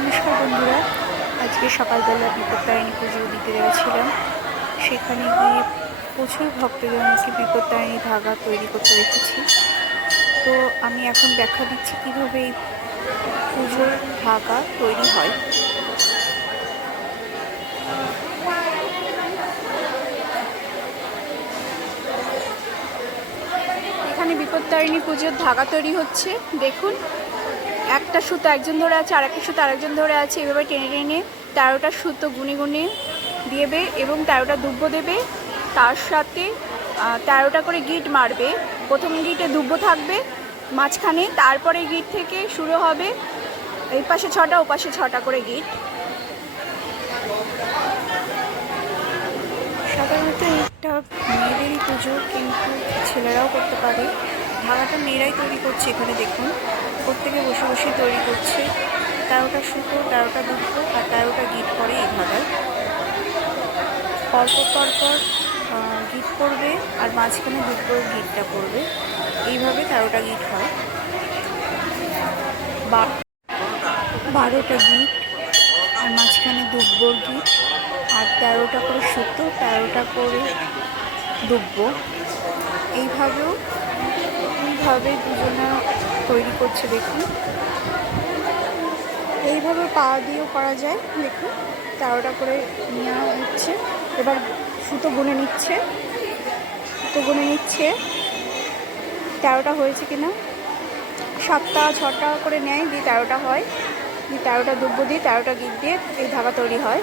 নমস্কার বন্ধুরা, আজকে সকালবেলা বিপত্তারিণী পুজো দিতে গেছিলাম। সেখানে গিয়ে প্রচুর ভক্তজনকে বিপত্তারিণী ধাগা তৈরি করতে দেখেছি। তো আমি এখন ব্যাখ্যা দিচ্ছি কীভাবে এই পুজোর ধাগা তৈরি হয়। এখানে বিপত্তারিণী পুজোর ধাগা তৈরি হচ্ছে। দেখুন, একটা সুতো একজন ধরে আছে, আর একটা সুতো আরেকজন ধরে আছে। এভাবে টেনে টেনে 13টা সুতো গুনে গুনে দেবে এবং 13টা দুব্বো দেবে। তার সাথে 13টা করে গিট মারবে। প্রথম গিটে দুব্বো থাকবে মাঝখানে, তারপরে গিট থেকে শুরু হবে এই পাশে 6টা, ও পাশে 6টা করে গিট। সাধারণত এটা মেয়েদেরই পুজো, কিন্তু ছেলেরাও করতে পারে। ধাগাটা মেয়েরাই তৈরি করছে। এখানে দেখুন, প্রত্যেকে বসে বসে তৈরি করছে। 13টা সুতো, 13টা দুব্বো আর 13টা গিট পরে এই ধাগায়। পরপর গিট পড়বে আর মাঝখানে দুব্বোর গিটটা পড়বে। এইভাবে 13টা গিট হয়। 12টা গিট আর মাঝখানে দুব্বোর গিট, আর 13টা করে সুতো, 13টা করে দুব্বো। এইভাবে দুজনা তৈরি করছে। দেখুন, এইভাবে পা দিয়েও করা যায়। দেখুন, 13টা করে নেওয়া হচ্ছে। এবার সুতো গুনে নিচ্ছে 13টা হয়েছে কিনা। 7টা 6টা করে নেয়, দিয়ে 13টা হয়। দিয়ে 13টা দুব্বো দিয়ে 13টা গিট দিয়ে এই ধাগা তৈরি হয়।